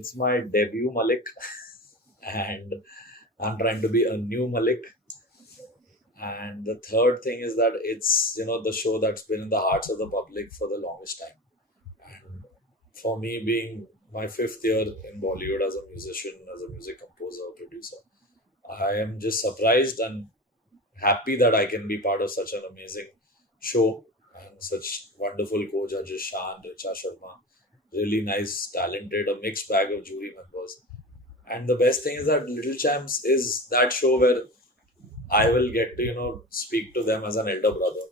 it's my debut Malik, and I'm trying to be a new Malik. And the third thing is that it's the show that's been in the hearts of the public for the longest time. And for me, being my fifth year in Bollywood as a musician, as a music composer, producer, I am just surprised and happy that I can be part of such an amazing show and such wonderful co-judges, Shan, Richa Sharma, really nice, talented, a mixed bag of jury members. And the best thing is that Little Champs is that show where I will get to, speak to them as an elder brother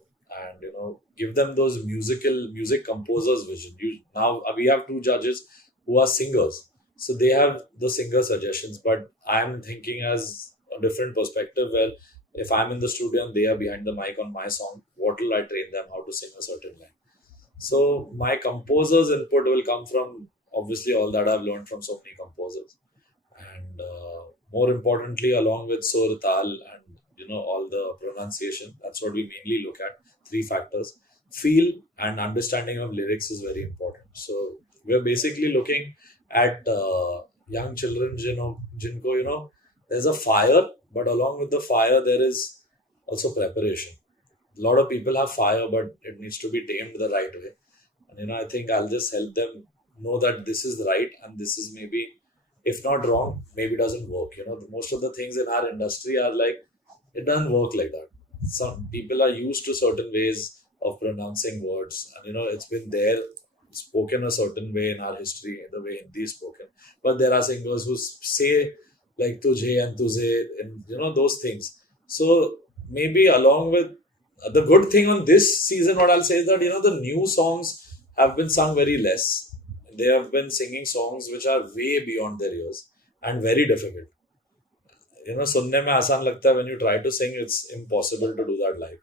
and, give them those music composers vision. Now we have two judges who are singers. So they have the singer suggestions, but I'm thinking as a different perspective where if I'm in the studio and they are behind the mic on my song, what will I train them how to sing a certain line? So my composer's input will come from obviously all that I've learned from so many composers, and more importantly, along with sur, tal, and all the pronunciation. That's what we mainly look at. Three factors: feel and understanding of lyrics is very important. So we're basically looking at young children, jinko there's a fire, but along with the fire there is also preparation. A lot of people have fire, but it needs to be tamed the right way. And I think I'll just help them know that this is right and this is maybe, if not wrong, maybe doesn't work. Most of the things in our industry are like, it doesn't work like that. Some people are used to certain ways of pronouncing words, and it's been there, spoken a certain way in our history, the way Hindi is spoken. But there are singers who say like tujhe and tujhe, and those things. So maybe along with the good thing on this season, what I'll say is that the new songs have been sung very less. They have been singing songs which are way beyond their ears and very difficult. सुनने में आसान लगता है. When you try to sing, it's impossible to do that live.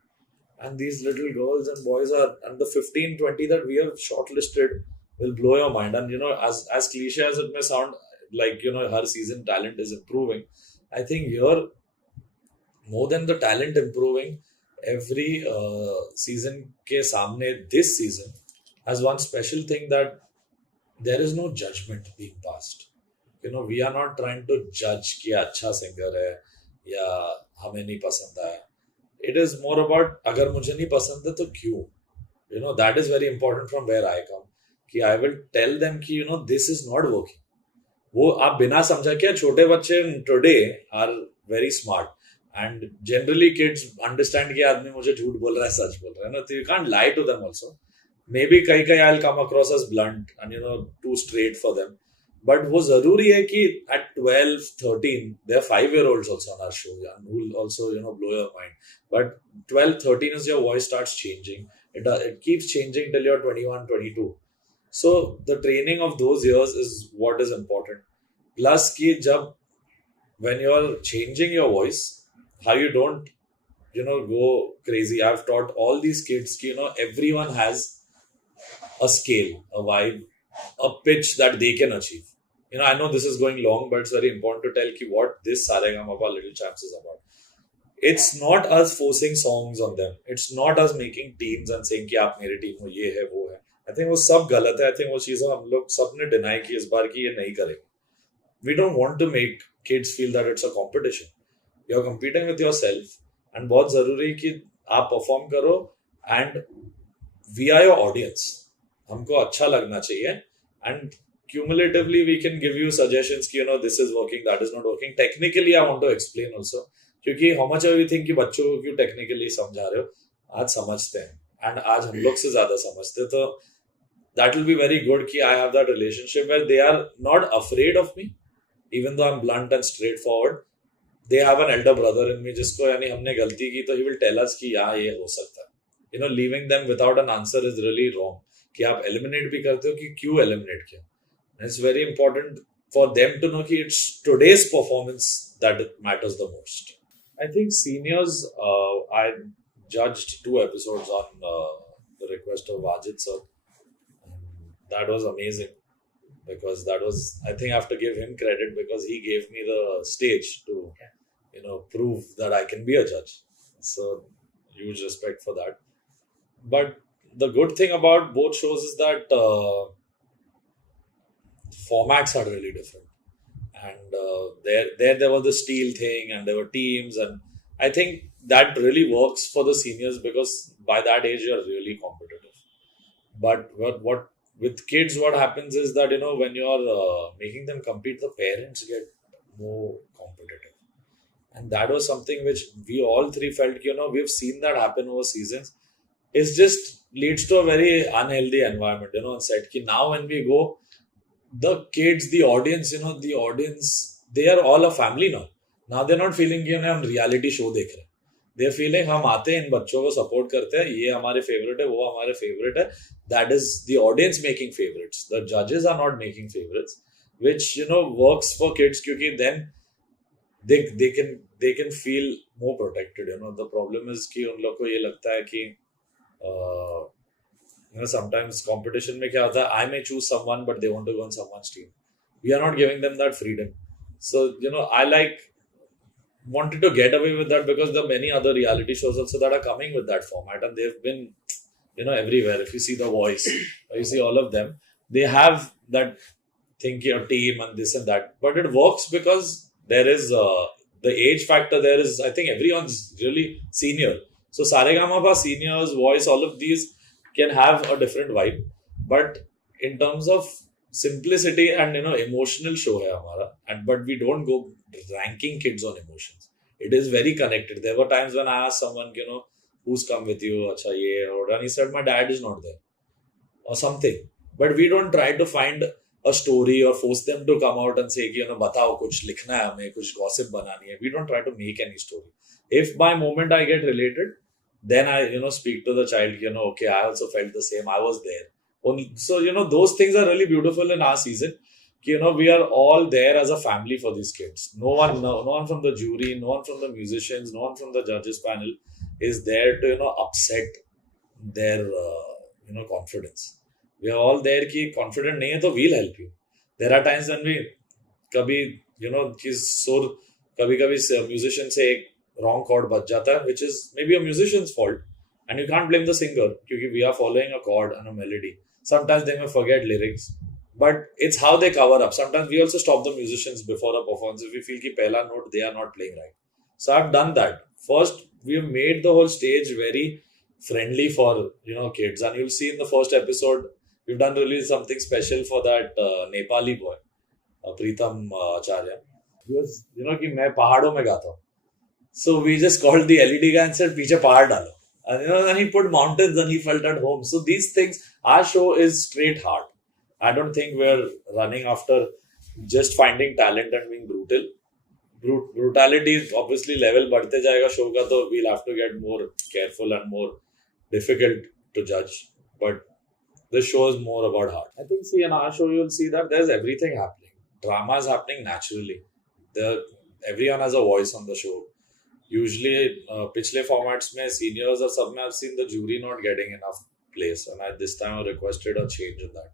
And these little girls and boys are, and the 15, 20 that we have shortlisted will blow your mind. And as cliche as it may sound, like her season talent is improving. I think here, more than the talent improving, every season ke samne, this season has one special thing, that there is no judgment being passed. We are not trying to judge कि अच्छा singer है या हमें नहीं पसंद आया. It is more about अगर मुझे नहीं पसंद है तो क्यों. That is very important from where I come. कि I will tell them कि this is not working. वो आप बिना समझा क्या, छोटे बच्चे today are very smart and generally kids understand कि आदमी मुझे झूठ बोल रहा है, सच बोल रहा है ना. So you can't lie to them also. Maybe कहीं I'll come across as blunt and too straight for them. But वो जरूरी है कि at 12, 13, there are 5-year-olds also on our show, who will also blow your mind. But 12, 13 is your voice starts changing. It keeps changing till you're 21, 22. So the training of those years is what is important. Plus कि जब when you're changing your voice, how you don't go crazy. I've taught all these kids कि everyone has a scale, a vibe, a pitch that they can achieve. I know this is going long, but it's very important to tell ki what this Saregama Little Champs is about. It's not us forcing songs on them. It's not us making teams and saying कि आप मेरी team हो, ये है वो है. I think वो सब गलत है. I think वो चीज़ें हम लोग सबने deny की इस बार की ये नहीं करेंगे. We don't want to make kids feel that it's a competition. You're competing with yourself, and बहुत ज़रूरी कि आप perform करो, and we are your audience. हमको अच्छा लगना चाहिए, and cumulatively we can give you suggestions कि this is working, that is not working. Technically I want to explain also, क्योंकि how much ever we think कि बच्चों को क्यों technically समझा रहे हो, आज समझते हैं and आज हम लोग से ज़्यादा समझते हैं. तो that will be very good कि I have that relationship where they are not afraid of me, even though I'm blunt and straightforward. They have an elder brother in me जिसको यानी हमने गलती की तो he will tell us कि हाँ ये हो सकता है. Leaving them without an answer is really wrong. कि आप eliminate भी करते हो कि क्यों eliminate किया. It's very important for them to know that it's today's performance that matters the most. I think seniors, I judged 2 episodes on the request of Vajit sir. That was amazing because that was, I think I have to give him credit because he gave me the stage to, prove that I can be a judge. So huge respect for that. But the good thing about both shows is that formats are really different. And there was the steel thing, and there were teams, and I think that really works for the seniors because by that age you're really competitive. But what with kids, what happens is that when you're making them compete, the parents get more competitive, and that was something which we all three felt. We've seen that happen over seasons. It just leads to a very unhealthy environment. On set. Now when we go, the kids, the audience, they are all a family now. Now they're not feeling कि हम reality show देख रहे हैं. They're feeling हम आते हैं इन बच्चों को support करते हैं, ये हमारे favorite है, वो हमारे favorite है. That is the audience making favorites. The judges are not making favorites, which works for kids क्योंकि then they can feel more protected. The problem is कि उन लोग को ये लगता है कि sometimes competition में क्या होता है, I may choose someone but they want to go on someone's team. We are not giving them that freedom. So I wanted to get away with that because there are many other reality shows also that are coming with that format, and they've been everywhere. If you see The Voice or you see all of them, they have that think your team and this and that, but it works because there is the age factor. There is, I think everyone's really senior. So Saregama, seniors, Voice, all of these can have a different vibe, but in terms of simplicity and emotional show hai hamara, but we don't go ranking kids on emotions. It is very connected. There were times when I asked someone, who's come with you, acha ye, and he said my dad is not there or something. But we don't try to find a story or force them to come out and say batao kuch likhna hai hame, kuch gossip banani hai. We don't try to make any story. If by moment I get related, then I speak to the child, okay, I also felt the same, I was there. So those things are really beautiful in our season. We are all there as a family for these kids. No one from the jury, no one from the musicians, no one from the judges panel is there to upset their confidence. We are all there ki confident nahi hai, so we'll help you. There are times when we kabhi kabhi musician say wrong chord baj jata hai, which is maybe a musician's fault, and you can't blame the singer because we are following a chord and a melody. Sometimes they may forget lyrics, but it's how they cover up. Sometimes we also stop the musicians before a performance if we feel ki pehla note they are not playing right. So I've done that. First, we've made the whole stage very friendly for kids, and you'll see in the first episode we've done really something special for that Nepali boy, Pritam Acharya. He was कि मैं पहाड़ों में गाता हूँ. So we just called the LED guy and said, "Piche pahad dalo." And and he put mountains and he felt at home. So these things, our show is straight heart. I don't think we're running after just finding talent and being brutal. Brutality is obviously level बढ़ते जाएगा show का, तो we'll have to get more careful and more difficult to judge. But this show is more about heart. I think in our show you'll see that there's everything happening. Drama is happening naturally. Everyone has a voice on the show. Usually, पिछले formats में seniors or सब में I've seen the jury not getting enough place, and this time I requested a change in that.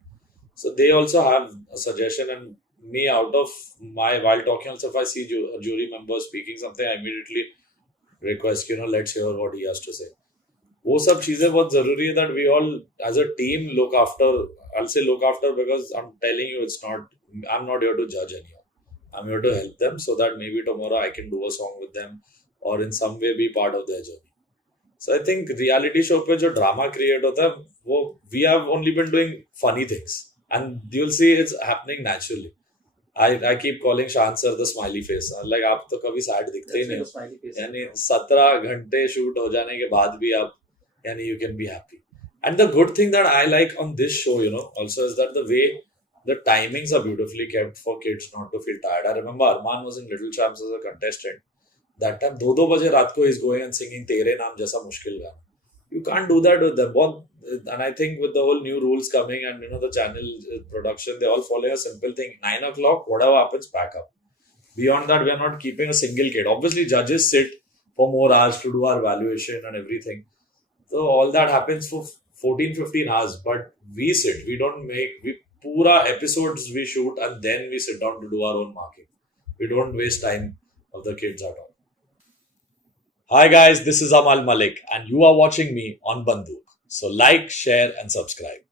So they also have a suggestion, and me out of while talking also, if I see a jury member speaking something, I immediately request let's hear what he has to say. वो सब चीजें बहुत जरूरी है that we all as a team look after. I'll say look after because I'm telling you I'm not here to judge anyone. I'm here to help them so that maybe tomorrow I can do a song with them or in some way be part of their journey. So I think reality show पे जो drama create होता है वो we have only been doing funny things and you'll see it's happening naturally. I keep calling Shan sir the smiley face. Like आप तो कभी sad दिखते ही नहीं. यानी 17 घंटे shoot हो जाने के बाद भी आप यानी you can be happy. And the good thing that I like on this show, also is that the way the timings are beautifully kept for kids not to feel tired. I remember Arman was in Little Champs as a contestant. That time, 2 बजे रात को he's going and singing तेरे नाम जैसा मुश्किल गाना. You can't do that with them. And I think with the whole new rules coming and the channel production, they all follow a simple thing. 9 o'clock, whatever happens, pack up. Beyond that, we are not keeping a single kid. Obviously, judges sit for more hours to do our evaluation and everything. So all that happens for 14-15 hours. But we sit. We don't pura episodes we shoot and then we sit down to do our own marking. We don't waste time of the kids at all. Hi guys, this is Amaal Mallik and you are watching me on Bandook. So like, share and subscribe.